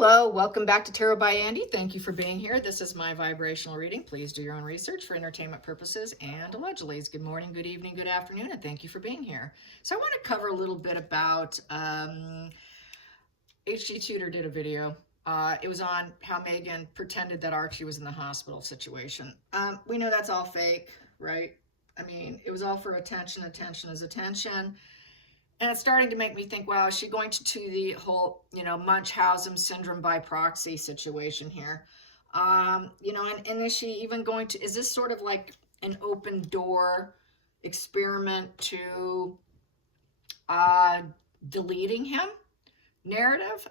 Hello, welcome back to Tarot by Andy. Thank you for being here. This is my vibrational reading. Please do your own research for entertainment purposes and allegedly. Good morning, good evening, good afternoon, and thank you for being here. So I want to cover a little bit about HG Tudor did a video. It was on how Megan pretended that Archie was in the hospital situation. We know that's all fake, right? I mean, it was all for attention. Attention is attention. And it's starting to make me think, wow, is she going to the whole, Munchausen syndrome by proxy situation here? And is she even going to, is this sort of like an open door experiment to deleting him narrative?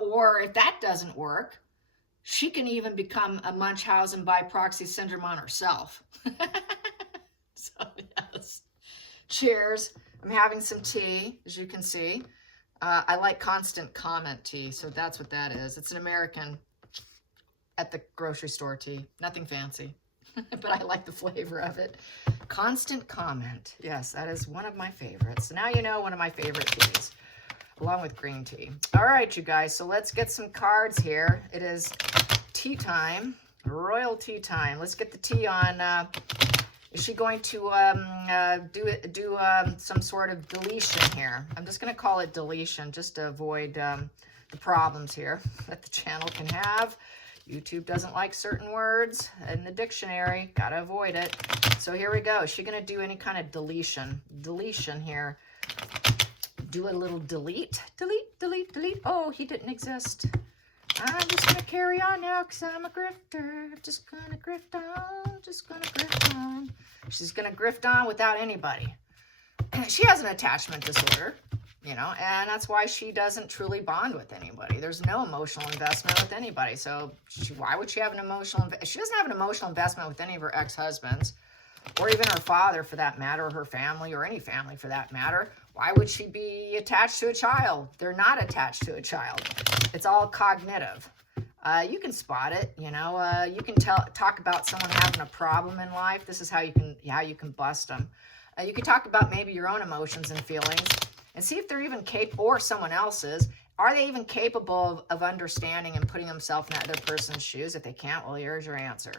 Or if that doesn't work, she can even become a Munchausen by proxy syndrome on herself. So, yes. Cheers. I'm having some tea, as you can see. I like constant comment tea, so that's what that is. It's an American at the grocery store tea. Nothing fancy, but I like the flavor of it. Constant comment. Yes, that is one of my favorites. So now you know one of my favorite teas, along with green tea. All right, you guys, so let's get some cards here. It is tea time, royal tea time. Let's get the tea on. Is she going to do some sort of deletion here? I'm just going to call it deletion just to avoid the problems here that the channel can have. YouTube doesn't like certain words in the dictionary. Got to avoid it. So here we go. Is she going to do any kind of deletion? Deletion here. Do a little delete. Delete, delete, delete. Oh, he didn't exist. I'm just going to carry on now because I'm a grifter. Just going to grift on. Just going to grift on. She's going to grift on without anybody. She has an attachment disorder, and that's why she doesn't truly bond with anybody. There's no emotional investment with anybody. So why would she have an emotional She doesn't have an emotional investment with any of her ex-husbands or even her father for that matter, or her family or any family for that matter. Why would she be attached to a child? They're not attached to a child. It's all cognitive. You can spot it, you can talk about someone having a problem in life. This is how you can bust them. You can talk about maybe your own emotions and feelings and see if they're even capable, or someone else's. Are they even capable of understanding and putting themselves in that other person's shoes? If they can't, well, here's your answer.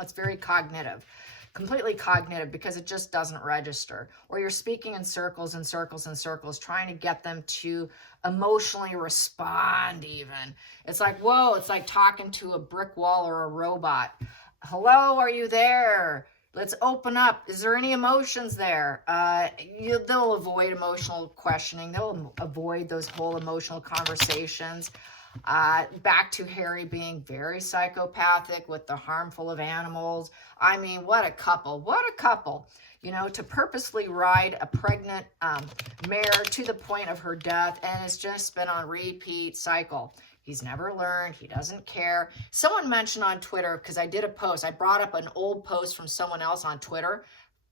It's very cognitive. Completely cognitive, because it just doesn't register. Or you're speaking in circles and circles and circles, trying to get them to emotionally respond even. It's like, whoa, it's like talking to a brick wall or a robot. Hello, are you there? Let's open up. Is there any emotions there? They'll avoid emotional questioning. They'll avoid those whole emotional conversations. Back to Harry being very psychopathic with the harmful of animals. I mean, what a couple. What a couple. To purposely ride a pregnant mare to the point of her death, and it's just been on repeat cycle. He's never learned. He doesn't care. Someone mentioned on Twitter, because I did a post. I brought up an old post from someone else on Twitter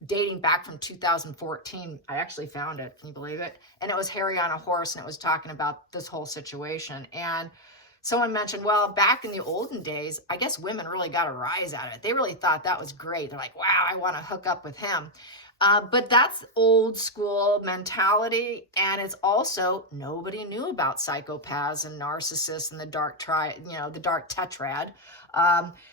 dating back from 2014. I actually found it. Can you believe it? And it was Harry on a horse, and it was talking about this whole situation. And someone mentioned, well, back in the olden days, I guess women really got a rise out of it. They really thought that was great. They're like, wow, I want to hook up with him. But that's old school mentality. And it's also, nobody knew about psychopaths and narcissists and the dark the dark tetrad.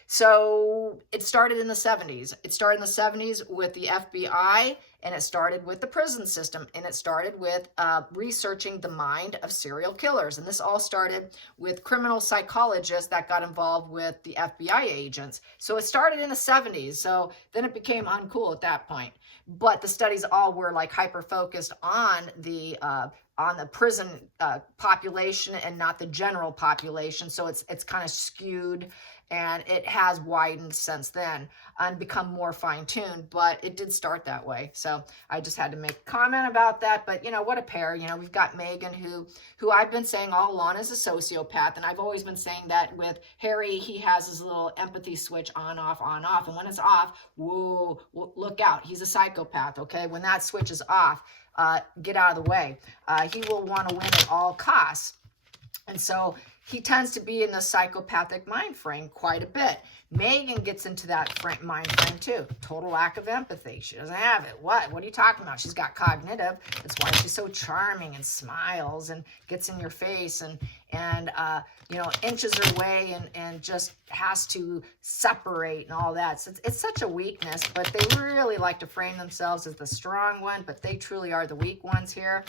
So it started in the 70s. It started in the 70s with the FBI, and it started with the prison system, and it started with researching the mind of serial killers. And this all started with criminal psychologists that got involved with the FBI agents. So it started in the 70s. So then it became uncool at that point. But the studies all were like hyper-focused on the prison population and not the general population. So it's kind of skewed, and it has widened since then and become more fine-tuned, but it did start that way. So I just had to make a comment about that. But what a pair. We've got Megan, who I've been saying all along is a sociopath, and I've always been saying that with Harry, he has his little empathy switch on, off, and when it's off, whoa, look out, he's a psychopath, okay? When that switch is off, get out of the way. He will want to win at all costs. And so he tends to be in the psychopathic mind frame quite a bit. Megan gets into that mind frame too. Total lack of empathy. She doesn't have it. What are you talking about? She's got cognitive. That's why she's so charming and smiles and gets in your face and you know, inches her way and just has to separate and all that. So it's such a weakness, but they really like to frame themselves as the strong one, but they truly are the weak ones here.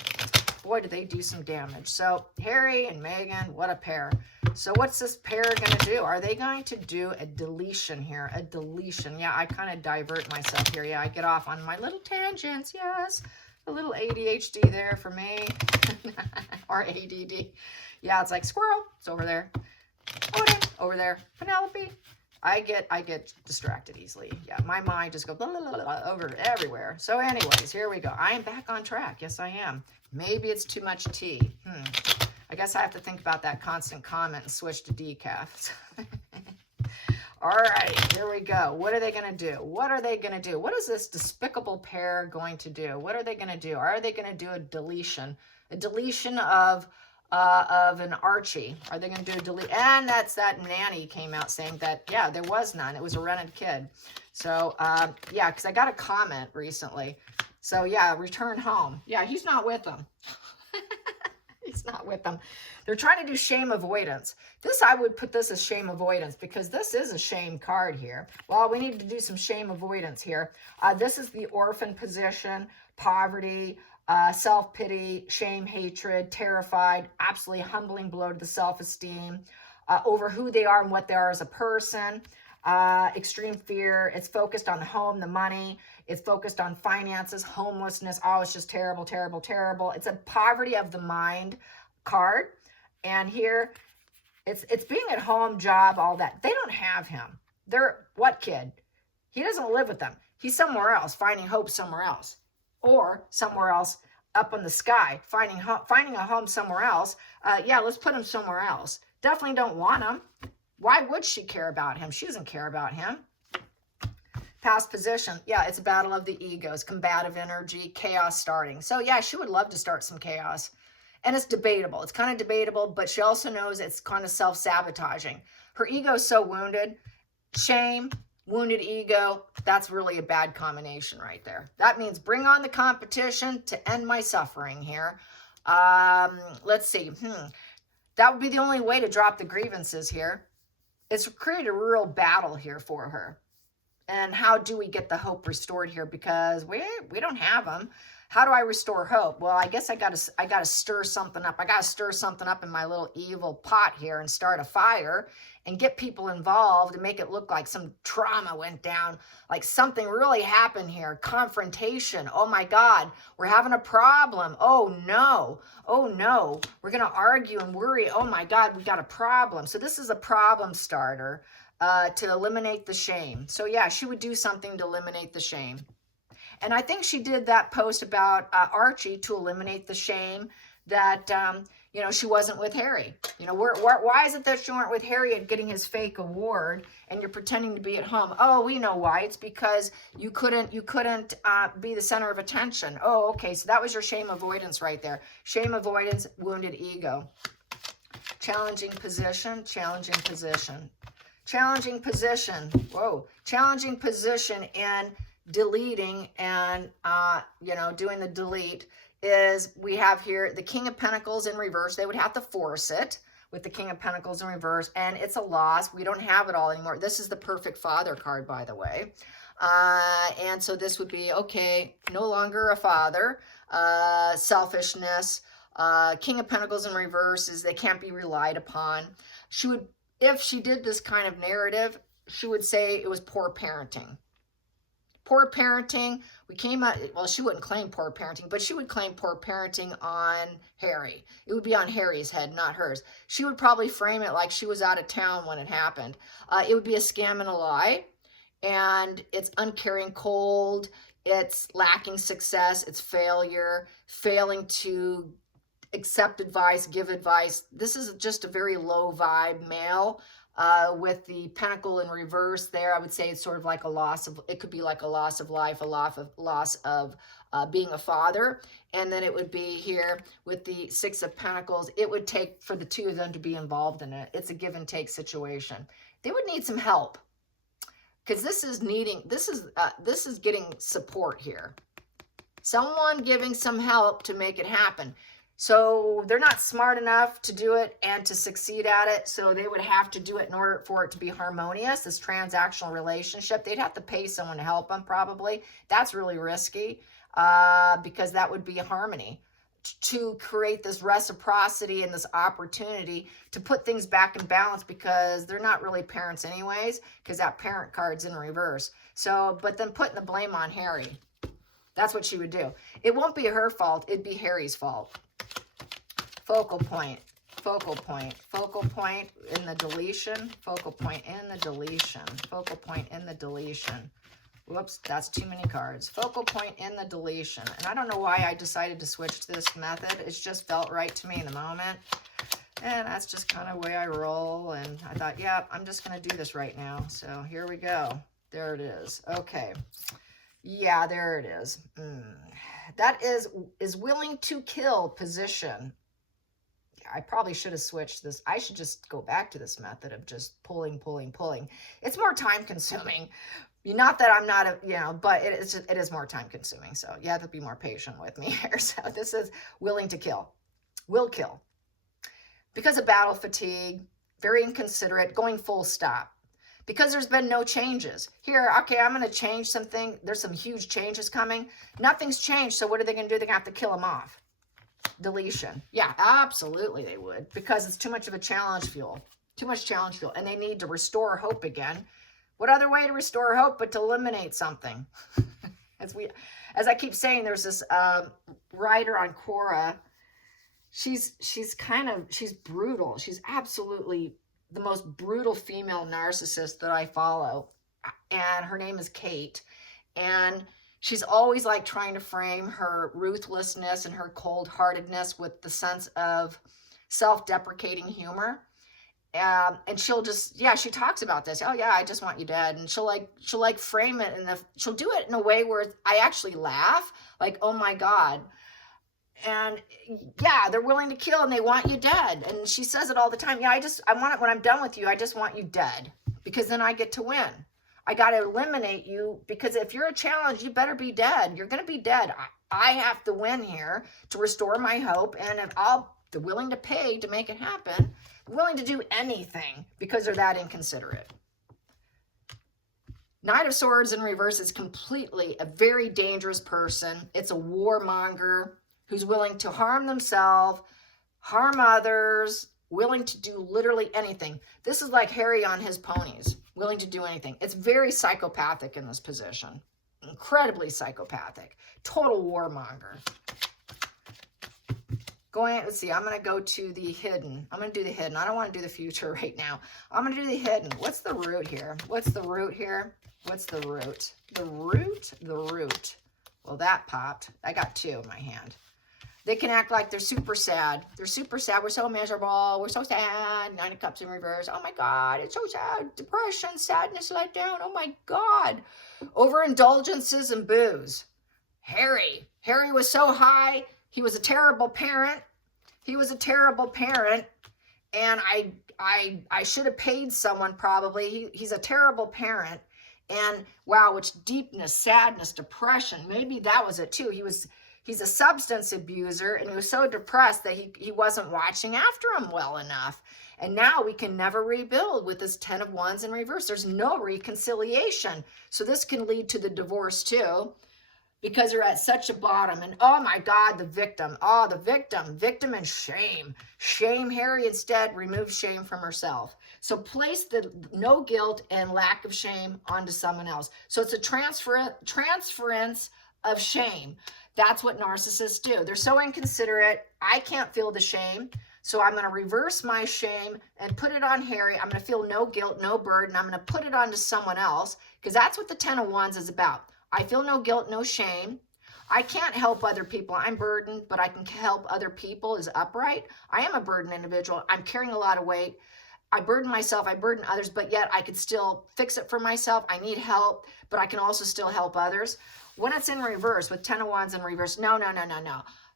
Boy, do they do some damage. So Harry and Meghan, what a pair. So what's this pair going to do? Are they going to do a deletion here? A deletion. Yeah, I kind of divert myself here. Yeah, I get off on my little tangents. Yes, a little ADHD there for me. Or ADD. Yeah, it's like squirrel. It's over there. Odin, over there. Penelope. I get distracted easily. Yeah, my mind just goes blah, blah, blah, blah, over everywhere. So anyways, here we go. I am back on track. Yes, I am. Maybe it's too much tea. I guess I have to think about that constant comment and switch to decaf. All right, here we go. What are they going to do? What are they going to do? What is this despicable pair going to do? What are they going to do? Are they going to do a deletion? A deletion of an Archie? Are they going to do a delete? And that's that nanny came out saying that, yeah, there was none. It was a rented kid. So, yeah, because I got a comment recently. So, yeah, return home. Yeah, he's not with them. He's not with them. They're trying to do shame avoidance. This, I would put this as shame avoidance because this is a shame card here. Well, we need to do some shame avoidance here. This is the orphan position, poverty, self-pity, shame, hatred, terrified, absolutely humbling blow to the self-esteem, over who they are and what they are as a person, extreme fear. It's focused on the home, the money. It's focused on finances, homelessness. Oh, it's just terrible, terrible, terrible. It's a poverty of the mind card. And here, it's being at home, job, all that. They don't have him. They're, what kid? He doesn't live with them. He's somewhere else, finding hope somewhere else. Or somewhere else up in the sky, finding a home somewhere else. Yeah, let's put him somewhere else. Definitely don't want him. Why would she care about him? She doesn't care about him. Past position. Yeah, it's a battle of the egos, combative energy, chaos starting. So yeah, she would love to start some chaos. And it's debatable. It's kind of debatable, but she also knows it's kind of self-sabotaging. Her ego is so wounded. Shame, wounded ego, that's really a bad combination right there. That means bring on the competition to end my suffering here. Let's see. That would be the only way to drop the grievances here. It's created a real battle here for her. And how do we get the hope restored here? Because we don't have them. How do I restore hope? Well, I guess I gotta stir something up. I gotta stir something up in my little evil pot here and start a fire and get people involved and make it look like some trauma went down, like something really happened here. Confrontation. Oh my God, we're having a problem. Oh no, we're gonna argue and worry. Oh my God, we got a problem. So this is a problem starter to eliminate the shame. So yeah, she would do something to eliminate the shame. And I think she did that post about Archie to eliminate the shame that, you know, she wasn't with Harry. You know, why is it that she weren't with Harry and getting his fake award and you're pretending to be at home? Oh, we know why. It's because you couldn't be the center of attention. Oh, okay. So that was your shame avoidance right there. Shame avoidance, wounded ego. Challenging position, challenging position. Challenging position. Whoa. Challenging position in deleting and, you know, doing the delete is we have here the King of Pentacles in reverse. They would have to force it with the King of Pentacles in reverse, and it's a loss. We don't have it all anymore. This is the perfect father card, by the way. And so this would be, okay, no longer a father, selfishness. King of Pentacles in reverse is they can't be relied upon. She would, if she did this kind of narrative, she would say it was poor parenting. Poor parenting, we came out, well, she wouldn't claim poor parenting, but she would claim poor parenting on Harry. It would be on Harry's head, not hers. She would probably frame it like she was out of town when it happened. It would be a scam and a lie, and it's uncaring, cold, it's lacking success, it's failure, failing to accept advice, give advice. This is just a very low vibe male. With the pentacle in reverse there, I would say it's sort of like a loss of, it could be like a loss of life, a loss of being a father. And then it would be here with the Six of Pentacles. It would take for the two of them to be involved in it. It's a give and take situation. They would need some help because this is getting support here. Someone giving some help to make it happen. So they're not smart enough to do it and to succeed at it. So they would have to do it in order for it to be harmonious, this transactional relationship. They'd have to pay someone to help them probably. That's really risky because that would be harmony. To create this reciprocity and this opportunity to put things back in balance, because they're not really parents anyways, because that parent card's in reverse. So, but then putting the blame on Harry. That's what she would do. It won't be her fault. It'd be Harry's fault. Focal point, focal point, focal point in the deletion, focal point in the deletion, focal point in the deletion. Whoops, that's too many cards. Focal point in the deletion. And I don't know why I decided to switch to this method. It just felt right to me in the moment. And that's just kind of the way I roll. And I thought, yeah, I'm just going to do this right now. So here we go. There it is. Okay. Yeah, there it is. That is willing to kill position. I probably should have switched this. I should just go back to this method of just pulling, pulling, pulling. It's more time consuming. Not that I'm not, but it is more time consuming. So you have to be more patient with me here. So this is willing to kill, will kill. Because of battle fatigue, very inconsiderate, going full stop. Because there's been no changes. Here, okay, I'm going to change something. There's some huge changes coming. Nothing's changed, so what are they going to do? They're going to have to kill them off. Deletion. Yeah, absolutely they would, because it's too much of a challenge fuel. Too much challenge fuel, and they need to restore hope again. What other way to restore hope but to eliminate something? As I keep saying, there's this writer on Quora. She's brutal. She's absolutely the most brutal female narcissist that I follow. And her name is Kate. And she's always like trying to frame her ruthlessness and her cold-heartedness with the sense of self-deprecating humor. And she'll just, she talks about this. Oh yeah, I just want you dead. And she'll frame it, and she'll do it in a way where I actually laugh, like, oh my God. And yeah, they're willing to kill and they want you dead. And she says it all the time. Yeah, I want it when I'm done with you. I just want you dead, because then I get to win. I got to eliminate you, because if you're a challenge, you better be dead. You're going to be dead. I have to win here to restore my hope. And if they're willing to pay to make it happen, willing to do anything because they're that inconsiderate. Knight of Swords in reverse is completely a very dangerous person. It's a warmonger who's willing to harm themselves, harm others, willing to do literally anything. This is like Harry on his ponies, willing to do anything. It's very psychopathic in this position. Incredibly psychopathic. Total warmonger. Let's see, I'm going to go to the hidden. I'm going to do the hidden. I don't want to do the future right now. I'm going to do the hidden. What's the root here? What's the root here? What's the root? The root? The root. Well, that popped. I got two in my hand. They can act like they're super sad. They're super sad. We're so miserable. We're so sad. Nine of Cups in reverse. Oh my God, it's so sad. Depression, sadness, let down. Oh my God. Overindulgences and booze. Harry was so high. He was a terrible parent. He was a terrible parent. And I should have paid someone probably. He's a terrible parent. And wow, which deepness, sadness, depression. Maybe that was it too. He's a substance abuser, and he was so depressed that he wasn't watching after him well enough. And now we can never rebuild with this 10 of Wands in reverse. There's no reconciliation. So this can lead to the divorce too, because they're at such a bottom. And oh my God, the victim. Oh, the victim and shame. Shame Harry instead, remove shame from herself. So place the no guilt and lack of shame onto someone else. So it's a transference of shame. That's what narcissists do. They're so inconsiderate. I can't feel the shame. So I'm going to reverse my shame and put it on Harry. I'm going to feel no guilt, no burden. I'm going to put it onto someone else, because that's what the 10 of Wands is about. I feel no guilt, no shame. I can't help other people. I'm burdened, but I can help other people is upright. I am a burdened individual. I'm carrying a lot of weight. I burden myself, I burden others, but yet I could still fix it for myself. I need help, but I can also still help others. When it's in reverse, with 10 of Wands in reverse, no.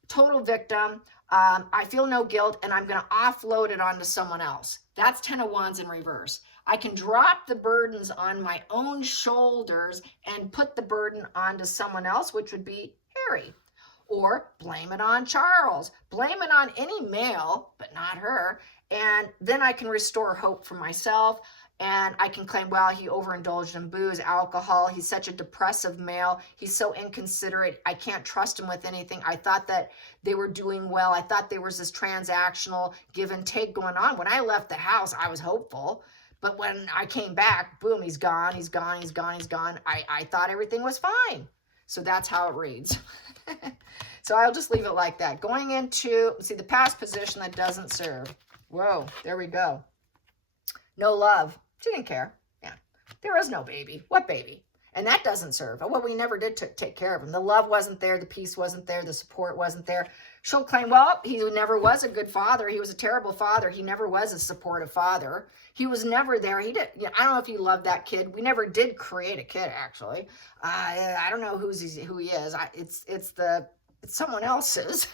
Total victim. I feel no guilt, and I'm going to offload it onto someone else. That's 10 of Wands in reverse. I can drop the burdens on my own shoulders and put the burden onto someone else, which would be Harry. or blame it on Charles, blame it on any male, but not her. And then I can restore hope for myself. And I can claim, well, he overindulged in booze, alcohol. He's such a depressive male. He's so inconsiderate. I can't trust him with anything. I thought that they were doing well. I thought there was this transactional give and take going on. When I left the house, I was hopeful. But when I came back, boom, he's gone, he's gone, he's gone, he's gone. I thought everything was fine. So that's how it reads. So I'll just leave it like that. Going into, see, the past position that doesn't serve. Whoa, there we go. No love. She didn't care. Yeah. There was no baby. What baby? And that doesn't serve. Well, we never did take care of him. The love wasn't there. The peace wasn't there. The support wasn't there. She'll claim, well, he never was a good father. He was a terrible father. He never was a supportive father. He was never there. He did. I don't know if he loved that kid. We never did create a kid, actually. I don't know who he is. It's someone else's.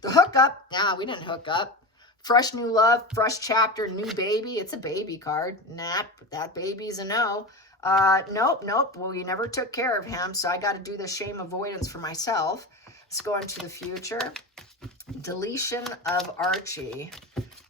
The hookup. Nah, we didn't hook up. Fresh new love, fresh chapter, new baby. It's a baby card. Nah, that baby's a no. Nope. Well, you never took care of him, so I got to do the shame avoidance for myself. Let's go into the future. Deletion of Archie.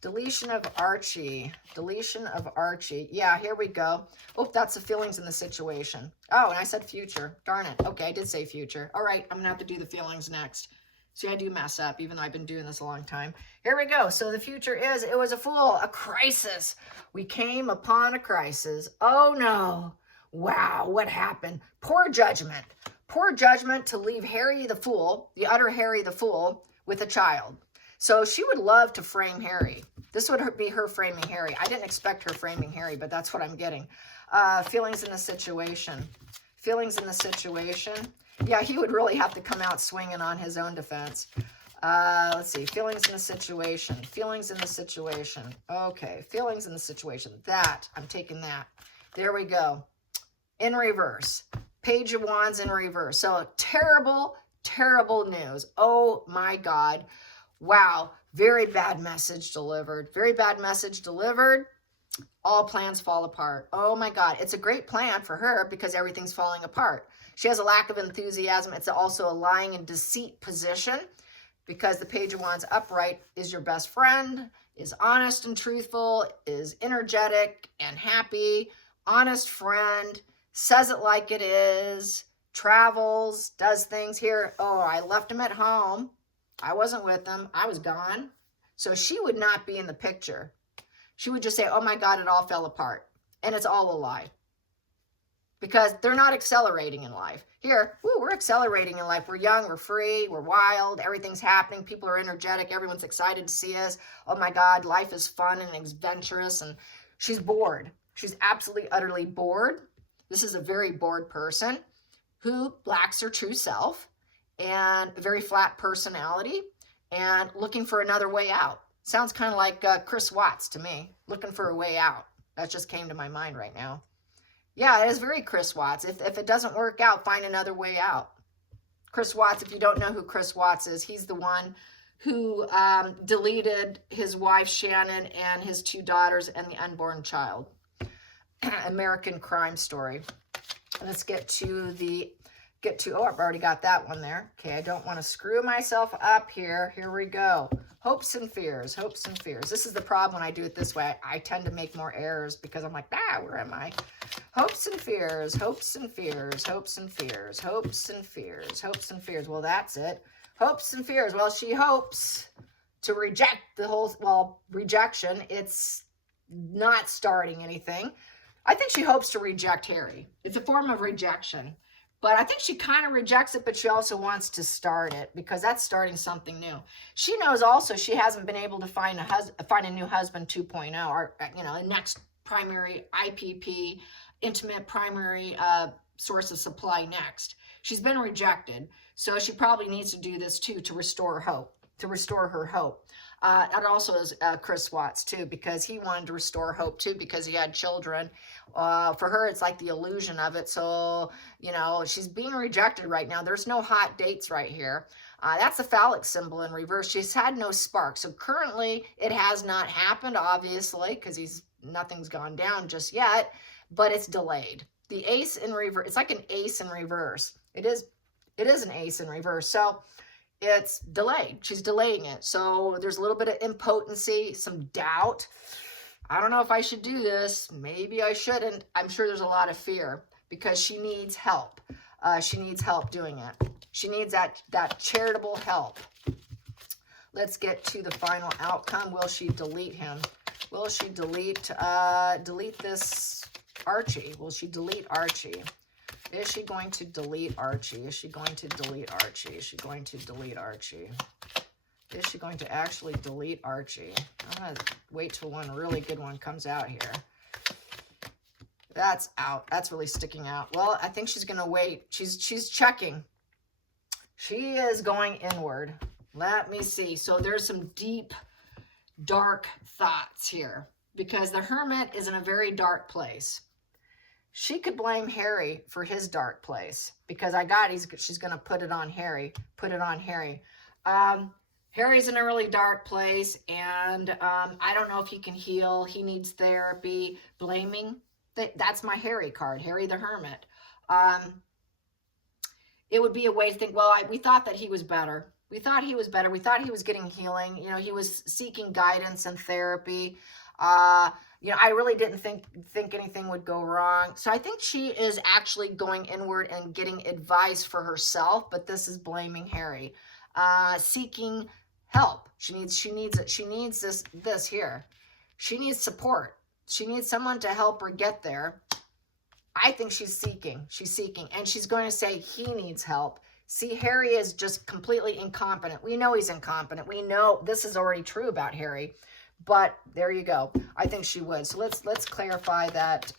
Deletion of Archie. Deletion of Archie. Yeah, here we go. Oh, that's the feelings in the situation. Oh, and I said future. Darn it. Okay, I did say future. All right, I'm going to have to do the feelings next. See, I do mess up, even though I've been doing this a long time. Here we go. So the future is, it was a fool, a crisis. We came upon a crisis. Oh, no. Wow, what happened? Poor judgment. Poor judgment to leave Harry the fool, the utter Harry the fool, with a child. So she would love to frame Harry. This would be her framing Harry. I didn't expect her framing Harry, but that's what I'm getting. Feelings in the situation. Feelings in the situation. Yeah, he would really have to come out swinging on his own defense. Let's see. Feelings in the situation. Feelings in the situation. Okay. Feelings in the situation. That. I'm taking that. There we go. In reverse. Page of Wands in reverse. So terrible, terrible news. Oh my God. Wow. Very bad message delivered. Very bad message delivered. All plans fall apart. Oh my God. It's a great plan for her because everything's falling apart. She has a lack of enthusiasm. It's also a lying and deceit position because the Page of Wands upright is your best friend, is honest and truthful, is energetic and happy, honest friend, says it like it is, travels, does things here. Oh, I left him at home. I wasn't with him. I was gone. So she would not be in the picture. She would just say, oh my God, it all fell apart. And it's all a lie. Because they're not accelerating in life. Here, woo, we're accelerating in life. We're young, we're free, we're wild, everything's happening. People are energetic, everyone's excited to see us. Oh my God, life is fun and adventurous. And she's bored. She's absolutely, utterly bored. This is a very bored person who lacks her true self and a very flat personality and looking for another way out. Sounds kind of like Chris Watts to me, looking for a way out. That just came to my mind right now. Yeah, it is very Chris Watts. If it doesn't work out, find another way out. Chris Watts, if you don't know who Chris Watts is, he's the one who deleted his wife, Shannon, and his 2 daughters and the unborn child. American Crime Story. Let's get to oh, I've already got that one there. Okay, I don't want to screw myself up here. Here we go. Hopes and fears, hopes and fears. This is the problem when I do it this way. I tend to make more errors because I'm like, where am I? Hopes and fears, hopes and fears, hopes and fears, hopes and fears, hopes and fears. Well, that's it. Hopes and fears. Well, she hopes to reject the whole, well, rejection. It's not starting anything. I think she hopes to reject Harry. It's a form of rejection. But I think she kind of rejects it, but she also wants to start it because that's starting something new. She knows also she hasn't been able to find a new husband 2.0 or, the next primary IPP, intimate primary source of supply next. She's been rejected. So she probably needs to do this too to restore hope, to restore her hope. That also is Chris Watts too, because he wanted to restore hope too, because he had children. For her, it's like the illusion of it. So, she's being rejected right now. There's no hot dates right here. That's a phallic symbol in reverse. She's had no spark. So currently it has not happened, obviously, because nothing's gone down just yet, but it's delayed. The ace in reverse, it's like an ace in reverse. It is It is an ace in reverse. So it's delayed. She's delaying it. So there's a little bit of impotency, some doubt. I don't know if I should do this. Maybe I shouldn't. I'm sure there's a lot of fear because she needs help. She needs help doing it. She needs that charitable help. Let's get to the final outcome. Will she delete him? Will she delete this Archie? Will she delete Archie? Is she going to delete Archie? Is she going to delete Archie? Is she going to delete Archie? Is she going to actually delete Archie? I'm going to wait till one really good one comes out here. That's out. That's really sticking out. Well, I think she's going to wait. She's checking. She is going inward. Let me see. So there's some deep, dark thoughts here because the Hermit is in a very dark place. She could blame Harry for his dark place because she's going to put it on Harry. Put it on Harry. Harry's in a really dark place, and I don't know if he can heal. He needs therapy. Blaming. That's my Harry card, Harry the Hermit. It would be a way to think, well, we thought that he was better. We thought he was better. We thought he was getting healing. You know, he was seeking guidance and therapy. You know, I really didn't think anything would go wrong. So I think she is actually going inward and getting advice for herself, but this is blaming Harry. Seeking help. She needs this here. She needs support. She needs someone to help her get there. I think she's seeking, and she's going to say he needs help. See, Harry is just completely incompetent. We know he's incompetent. We know this is already true about Harry, but there you go. I think she would. So let's clarify that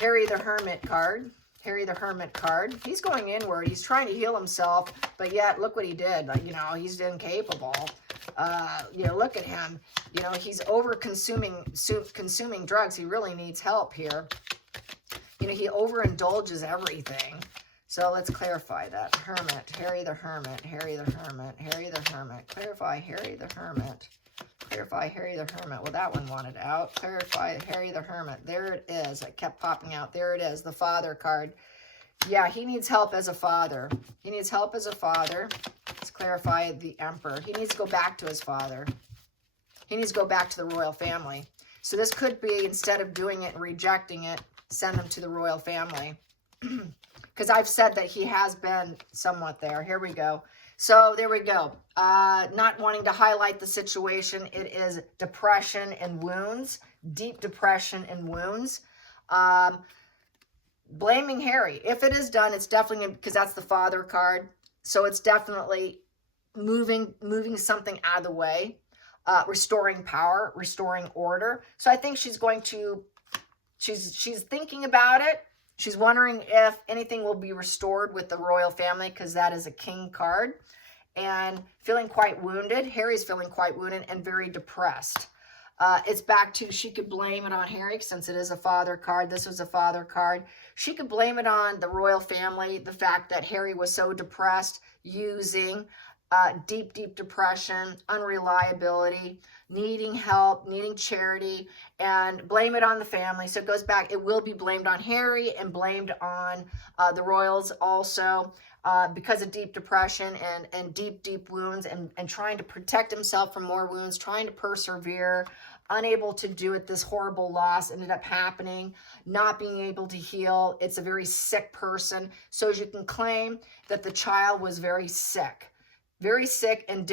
Harry the Hermit card. Harry the Hermit card. He's going inward. He's trying to heal himself, but yet look what he did. You know, he's incapable. You know, look at him. You know, he's consuming drugs. He really needs help here. You know, he overindulges everything. So let's clarify that. Hermit, Harry the Hermit, Harry the Hermit, Harry the Hermit. Clarify Harry the Hermit. Clarify Harry the Hermit. Well, that one wanted out. Clarify Harry the Hermit. There it is. It kept popping out. There it is. The father card. Yeah, he needs help as a father. He needs help as a father. Let's clarify the Emperor. He needs to go back to his father. He needs to go back to the royal family. So this could be, instead of doing it and rejecting it, send him to the royal family. Because I've said that he has been somewhat there. Here we go. So there we go. Not wanting to highlight the situation. It is depression and wounds. Deep depression and wounds. Blaming Harry. If it is done, it's definitely, because that's the father card. So it's definitely moving something out of the way. Restoring power, restoring order. So I think she's going to, she's thinking about it. She's wondering if anything will be restored with the royal family, because that is a king card. And feeling quite wounded. Harry's feeling quite wounded and very depressed. It's back to, she could blame it on Harry, since it is a father card. This was a father card. She could blame it on the royal family, the fact that Harry was so depressed, using deep depression, unreliability, needing help, needing charity, and blame it on the family. So it goes back. It will be blamed on Harry and blamed on the royals also, because of deep depression and deep wounds, and trying to protect himself from more wounds, trying to persevere, unable to do it. This horrible loss ended up happening, not being able to heal. It's a very sick person. So as you can claim that the child was very sick and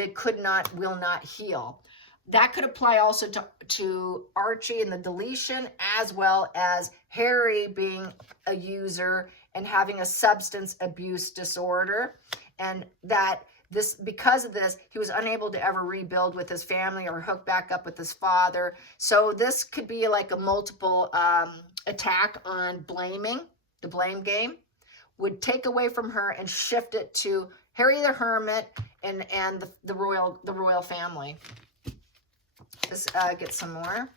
will not heal. That could apply also to Archie and the deletion, as well as Harry being a user and having a substance abuse disorder. And that because of this, he was unable to ever rebuild with his family or hook back up with his father. So this could be like a multiple attack on blaming. The blame game would take away from her and shift it to Harry the Hermit and the royal family. Let's get some more.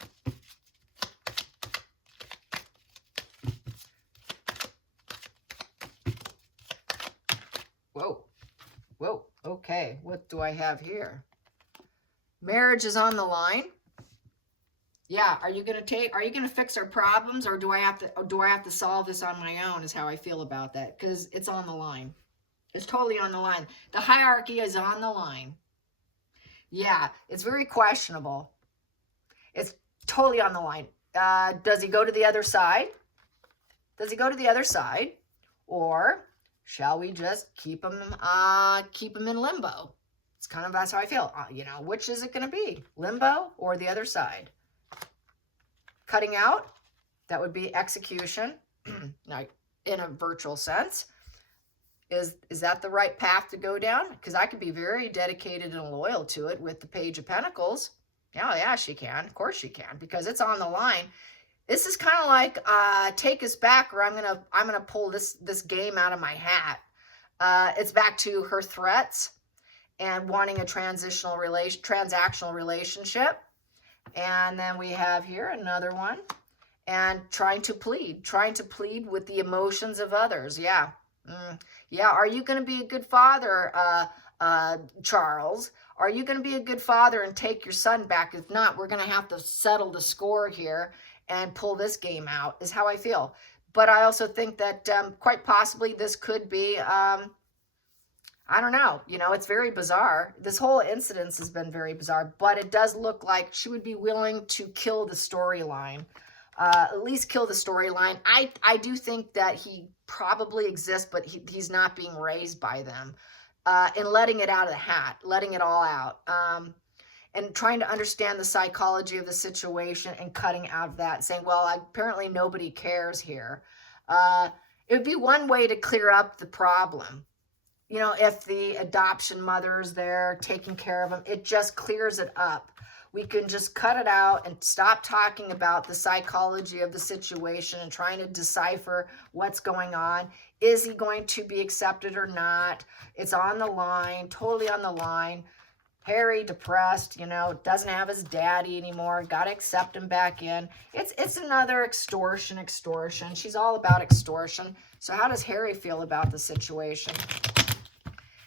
Whoa. Okay, what do I have here? Marriage is on the line. Yeah, are you gonna fix our problems, or do I have to solve this on my own, is how I feel about that, because it's on the line. It's totally on the line. The hierarchy is on the line. Yeah, it's very questionable. It's totally on the line. Does he go to the other side? Does he go to the other side? Or shall we just keep him in limbo? It's kind of, that's how I feel. You know, which is it going to be? Limbo or the other side? Cutting out, that would be execution, like in a virtual sense. Is that the right path to go down? Because I could be very dedicated and loyal to it with the Page of Pentacles. Yeah, she can. Of course she can, because it's on the line. This is kind of like take us back, or I'm gonna pull this game out of my hat. It's back to her threats and wanting a transactional relationship. And then we have here another one, and trying to plead with the emotions of others. Yeah. Yeah, are you going to be a good father, Charles? Are you going to be a good father and take your son back? If not, we're going to have to settle the score here and pull this game out, is how I feel. But I also think that quite possibly this could be, I don't know, you know, it's very bizarre. This whole incident has been very bizarre, but it does look like she would be willing to kill the storyline. At least kill the storyline. I do think that he probably exists, but he's not being raised by them. And letting it out of the hat, letting it all out. And trying to understand the psychology of the situation and cutting out of that, saying, well, apparently nobody cares here. It would be one way to clear up the problem. You know, if the adoption mother's there taking care of them, it just clears it up. We can just cut it out and stop talking about the psychology of the situation and trying to decipher what's going on. Is he going to be accepted or not? It's on the line, totally on the line. Harry, depressed, you know, doesn't have his daddy anymore. Got to accept him back in. It's another extortion. She's all about extortion. So how does Harry feel about the situation?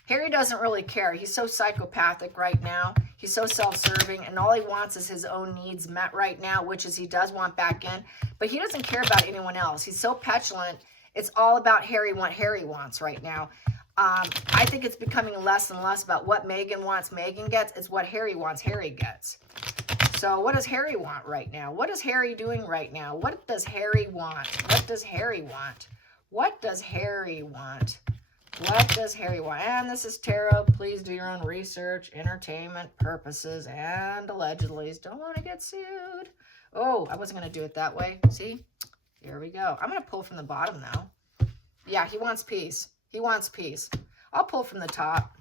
Harry doesn't really care. He's so psychopathic right now. He's so self-serving, and all he wants is his own needs met right now, which is he does want back in, but he doesn't care about anyone else. He's so petulant. It's all about Harry, what Harry wants right now. I think it's becoming less and less about what Meghan wants, Meghan gets. It's what Harry wants, Harry gets. So what does Harry want right now? What is Harry doing right now? What does Harry want? What does Harry want? What does Harry want? What does Harry want? And this is tarot. Please do your own research, entertainment purposes, and allegedly. Don't want to get sued. Oh, I wasn't going to do it that way. See? Here we go. I'm going to pull from the bottom now. Yeah, he wants peace. He wants peace. I'll pull from the top.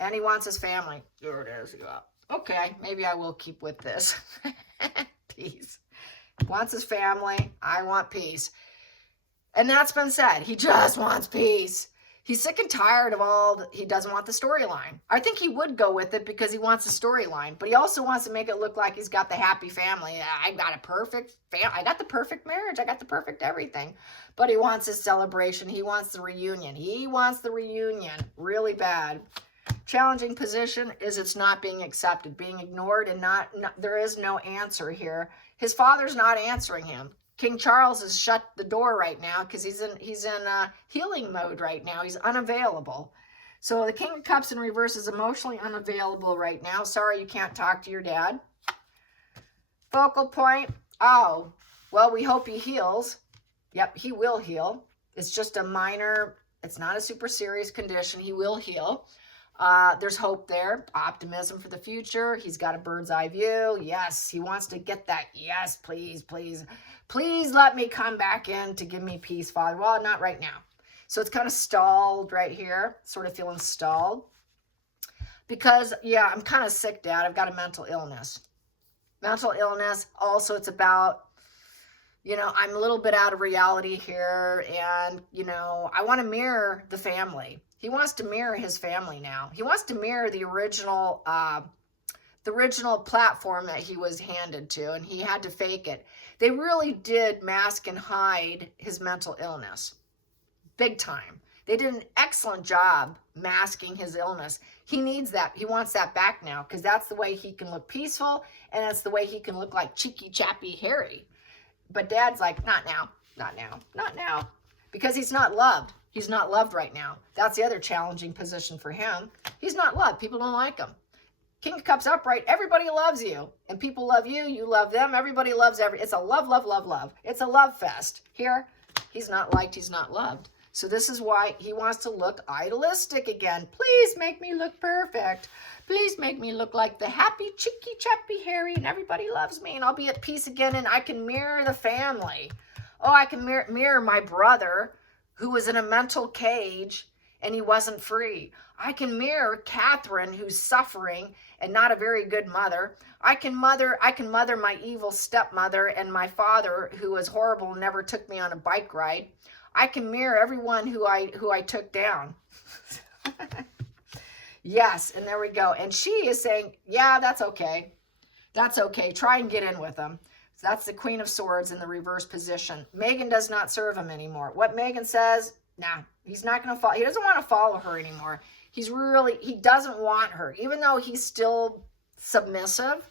And he wants his family. There it is. Yeah. Okay, maybe I will keep with this. Peace. Wants his family. I want peace. And that's been said. He just wants peace. He's sick and tired of he doesn't want the storyline. I think he would go with it because he wants the storyline, but he also wants to make it look like he's got the happy family. I got a perfect family. I got the perfect marriage. I got the perfect everything. But he wants his celebration. He wants the reunion. He wants the reunion really bad. Challenging position is it's not being accepted, being ignored, and not there is no answer here. His father's not answering him. King Charles has shut the door right now because he's in healing mode right now. He's unavailable. So the King of Cups in reverse is emotionally unavailable right now. Sorry you can't talk to your dad. Focal point. Oh, well, we hope he heals. Yep, he will heal. It's just a minor, it's not a super serious condition. He will heal. There's hope there, optimism for the future. He's got a bird's eye view. Yes, he wants to get that. Yes, please, please, please let me come back in to give me peace, Father. Well, not right now. So it's kind of stalled right here, sort of feeling stalled. Because, yeah, I'm kind of sick, Dad. I've got a mental illness. Mental illness. Also, it's about, you know, I'm a little bit out of reality here. And, you know, I want to mirror the family. He wants to mirror his family now. He wants to mirror the original platform that he was handed to, and he had to fake it. They really did mask and hide his mental illness. Big time. They did an excellent job masking his illness. He needs that. He wants that back now because that's the way he can look peaceful, and that's the way he can look like cheeky, chappy Harry. But Dad's like, not now, not now, not now. Because he's not loved. He's not loved right now. That's the other challenging position for him. He's not loved. People don't like him. King of Cups upright, everybody loves you. And people love you, you love them. Everybody loves it's a love, love, love, love. It's a love fest. Here, he's not liked, he's not loved. So this is why he wants to look idealistic again. Please make me look perfect. Please make me look like the happy, cheeky, chappy Harry, and everybody loves me, and I'll be at peace again, and I can mirror the family. Oh, I can mirror my brother who was in a mental cage and he wasn't free. I can mirror Catherine, who's suffering and not a very good mother. I can mother my evil stepmother and my father, who was horrible and never took me on a bike ride. I can mirror everyone who I took down. Yes, and there we go. And she is saying, yeah, that's okay. That's okay. Try and get in with them. So that's the Queen of Swords in the reverse position. Megan does not serve him anymore. What Megan says, nah, he's not going to follow. He doesn't want to follow her anymore. He doesn't want her. Even though he's still submissive,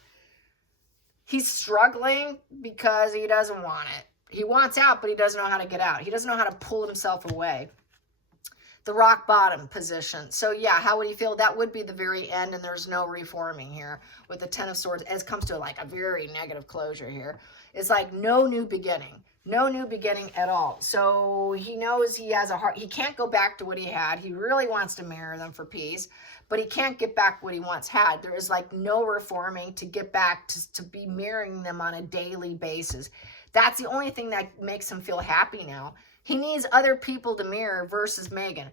he's struggling because he doesn't want it. He wants out, but he doesn't know how to get out. He doesn't know how to pull himself away. The rock bottom position. So yeah, how would he feel? That would be the very end, and there's no reforming here with the Ten of Swords. It comes to like a very negative closure here. It's like no new beginning. No new beginning at all. So he knows he has a heart. He can't go back to what he had. He really wants to marry them for peace, but he can't get back what he once had. There is like no reforming to get back to be marrying them on a daily basis. That's the only thing that makes him feel happy now. He needs other people to mirror versus Megan.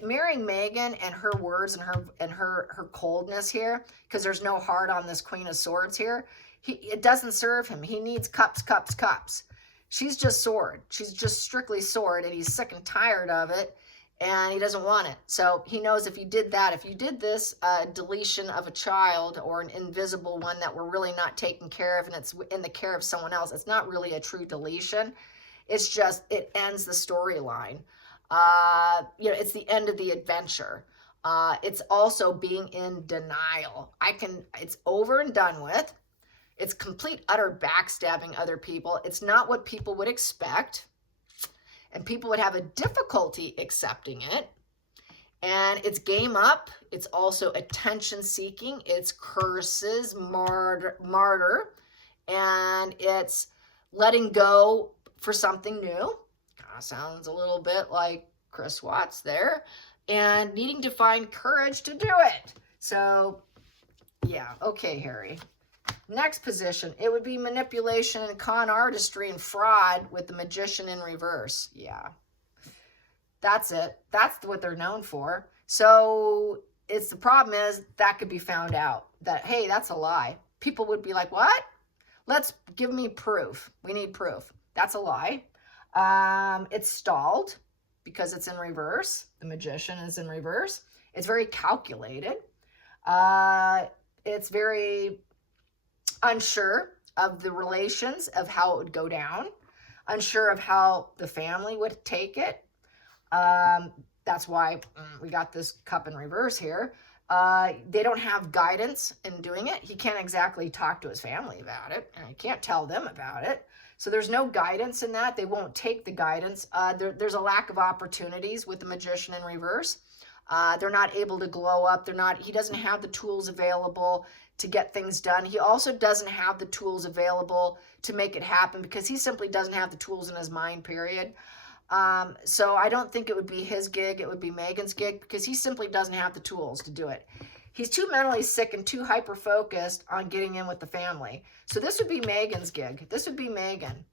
Marrying Megan and her words and her coldness here, because there's no heart on this Queen of Swords here, it doesn't serve him. He needs cups, cups, cups. She's just sword. She's just strictly sword, and he's sick and tired of it, and he doesn't want it. So he knows if you did that, if you did this deletion of a child or an invisible one that we're really not taking care of, and it's in the care of someone else, it's not really a true deletion. It's just, it ends the storyline. It's the end of the adventure. It's also being in denial. It's over and done with. It's complete, utter backstabbing other people. It's not what people would expect. And people would have a difficulty accepting it. And it's game up. It's also attention seeking. It's curses, martyr. And it's letting go for something new. Kind of sounds a little bit like Chris Watts there. And needing to find courage to do it. So, yeah. Okay, Harry. Next position, it would be manipulation and con artistry and fraud with the Magician in reverse. Yeah. That's it. That's what they're known for. So the problem is that could be found out that, hey, that's a lie. People would be like, what? Give me proof. We need proof. That's a lie. It's stalled because it's in reverse. The Magician is in reverse. It's very calculated. It's very unsure of the relations, of how it would go down, unsure of how the family would take it. That's why we got this cup in reverse here. They don't have guidance in doing it. He can't exactly talk to his family about it, and he can't tell them about it. So there's no guidance in that. They won't take the guidance. There's a lack of opportunities with the Magician in reverse. They're not able to glow up. He doesn't have the tools available to get things done. He also doesn't have the tools available to make it happen because he simply doesn't have the tools in his mind, period. So I don't think it would be his gig. It would be Megan's gig because he simply doesn't have the tools to do it. He's too mentally sick and too hyper-focused on getting in with the family. So this would be Megan's gig. This would be Megan.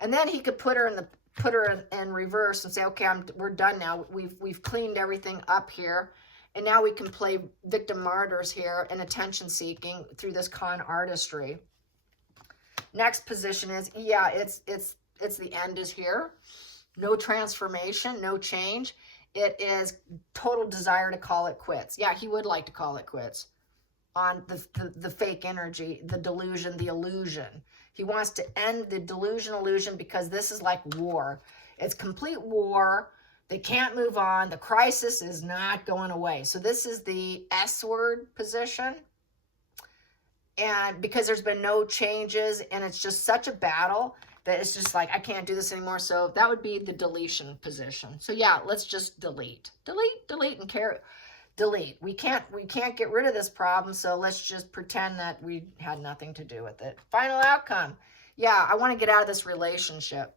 And then he could put her in reverse and say, okay, we're done now. We've cleaned everything up here. And now we can play victim martyrs here and attention seeking through this con artistry. Next position is, yeah, it's the end is here. No transformation, no change. It is total desire to call it quits. Yeah, he would like to call it quits on the fake energy, the delusion, the illusion. He wants to end the delusion, illusion, because this is like war. It's complete war. They can't move on. The crisis is not going away. So this is the S word position. And because there's been no changes and it's just such a battle that it's just like, I can't do this anymore. So that would be the deletion position. So yeah, let's just delete, and delete. We can't get rid of this problem. So let's just pretend that we had nothing to do with it. Final outcome. Yeah, I want to get out of this relationship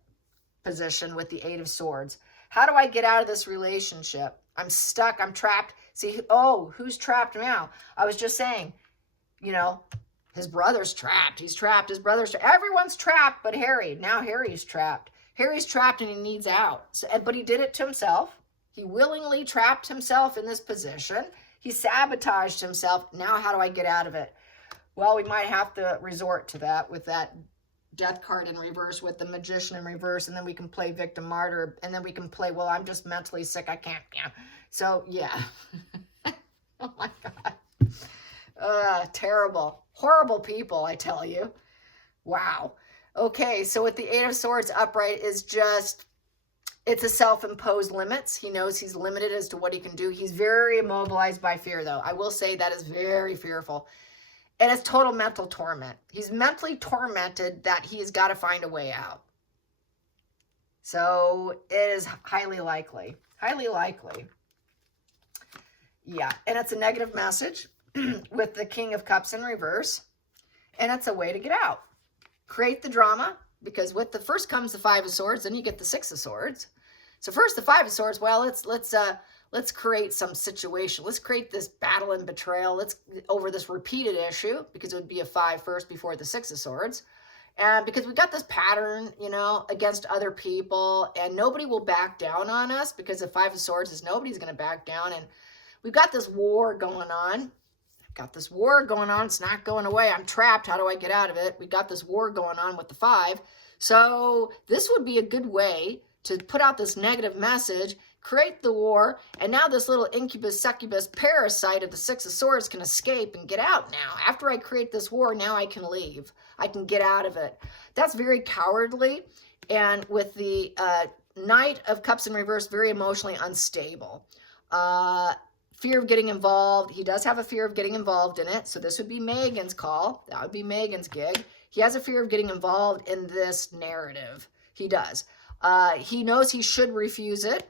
position with the 8 of Swords. How do I get out of this relationship? I'm stuck. I'm trapped. See, oh, who's trapped now? I was just saying, you know, his brother's trapped. He's trapped. His brother's trapped. Everyone's trapped but Harry. Now Harry's trapped. Harry's trapped and he needs out. So, but he did it to himself. He willingly trapped himself in this position. He sabotaged himself. Now how do I get out of it? Well, we might have to resort to that with that Death card in reverse, with the Magician in reverse, and then we can play Victim Martyr, and then we can play, well, I'm just mentally sick, I can't, yeah. So, yeah. Oh my God. Terrible. Horrible people, I tell you. Wow. Okay, so with the 8 of Swords upright is just, it's a self-imposed limits. He knows he's limited as to what he can do. He's very immobilized by fear, though. I will say that is very fearful. And it's total mental torment. He's mentally tormented that he's got to find a way out. So it is highly likely. Highly likely. Yeah. And it's a negative message with the King of Cups in reverse. And it's a way to get out. Create the drama. Because with the first comes the 5 of Swords, then you get the 6 of Swords. So first the 5 of Swords, well, let's create some situation. Let's create this battle and betrayal. Let's over this repeated issue, because it would be a 5 first before the 6 of Swords. And because we got this pattern, you know, against other people, and nobody will back down on us, because the 5 of Swords is nobody's going to back down. And we've got this war going on. Got this war going on. It's not going away. I'm trapped. How do I get out of it? We got this war going on with the 5. So this would be a good way to put out this negative message, create the war, and now this little incubus, succubus, parasite of the 6 of Swords can escape and get out now. After I create this war, now I can leave. I can get out of it. That's very cowardly. And with the Knight of Cups in reverse, very emotionally unstable. Fear of getting involved. He does have a fear of getting involved in it. So this would be Megan's call. That would be Megan's gig. He has a fear of getting involved in this narrative. He does. He knows he should refuse it.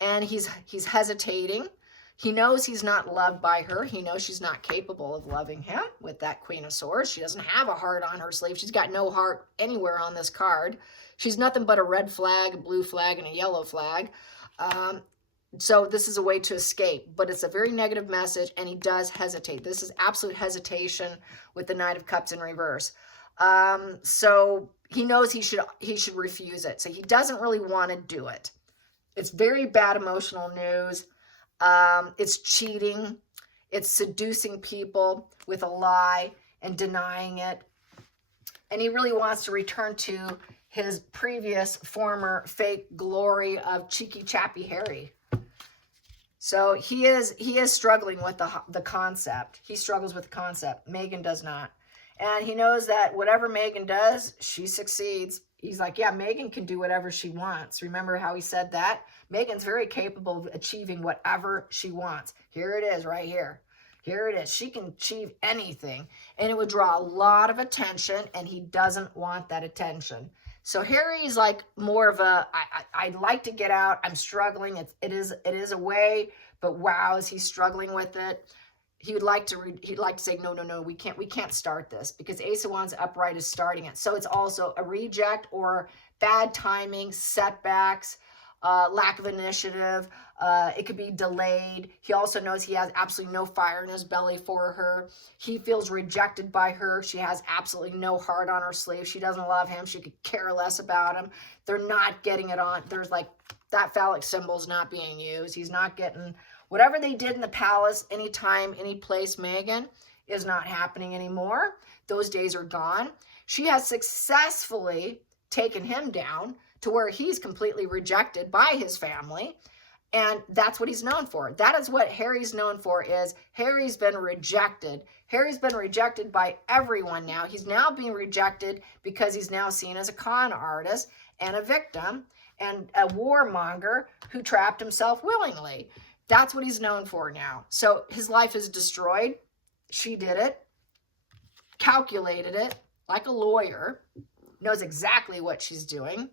And he's hesitating. He knows he's not loved by her. He knows she's not capable of loving him with that Queen of Swords. She doesn't have a heart on her sleeve. She's got no heart anywhere on this card. She's nothing but a red flag, a blue flag, and a yellow flag. So this is a way to escape, but it's a very negative message, and he does hesitate. This is absolute hesitation with the Knight of Cups in reverse. So he knows he should refuse it. So he doesn't really want to do it. It's very bad emotional news. It's cheating. It's seducing people with a lie and denying it. And he really wants to return to his previous former fake glory of cheeky chappy Harry. So he is struggling with the concept. He struggles with the concept. Megan does not. And he knows that whatever Megan does, she succeeds. He's like, yeah, Megan can do whatever she wants. Remember how he said that? Megan's very capable of achieving whatever she wants. Here it is right here. Here it is. She can achieve anything. And it would draw a lot of attention, and he doesn't want that attention. So Harry's like more of a, I'd like to get out. I'm struggling. It is a way, but wow, is he struggling with it? He'd like to say, no, we can't start this, because Ace of Wands upright is starting it. So it's also a reject or bad timing, setbacks, lack of initiative. It could be delayed. He also knows he has absolutely no fire in his belly for her. He feels rejected by her. She has absolutely no heart on her sleeve. She doesn't love him. She could care less about him. They're not getting it on. There's like that phallic symbol's not being used. He's not getting whatever they did in the palace, anytime, any place, Megan, is not happening anymore. Those days are gone. She has successfully taken him down to where he's completely rejected by his family. And that's what he's known for. That is what Harry's known for, is Harry's been rejected. Harry's been rejected by everyone now. He's now being rejected because he's now seen as a con artist and a victim and a warmonger who trapped himself willingly. That's what he's known for now. So his life is destroyed. She did it, calculated it like a lawyer, knows exactly what she's doing.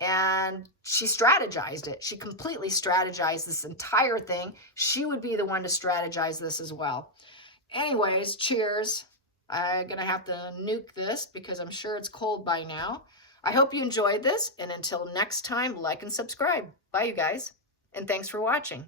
And she strategized it. She completely strategized this entire thing. She would be the one to strategize this as well. Anyways, cheers. I'm going to have to nuke this because I'm sure it's cold by now. I hope you enjoyed this. And until next time, like and subscribe. Bye, you guys. And thanks for watching.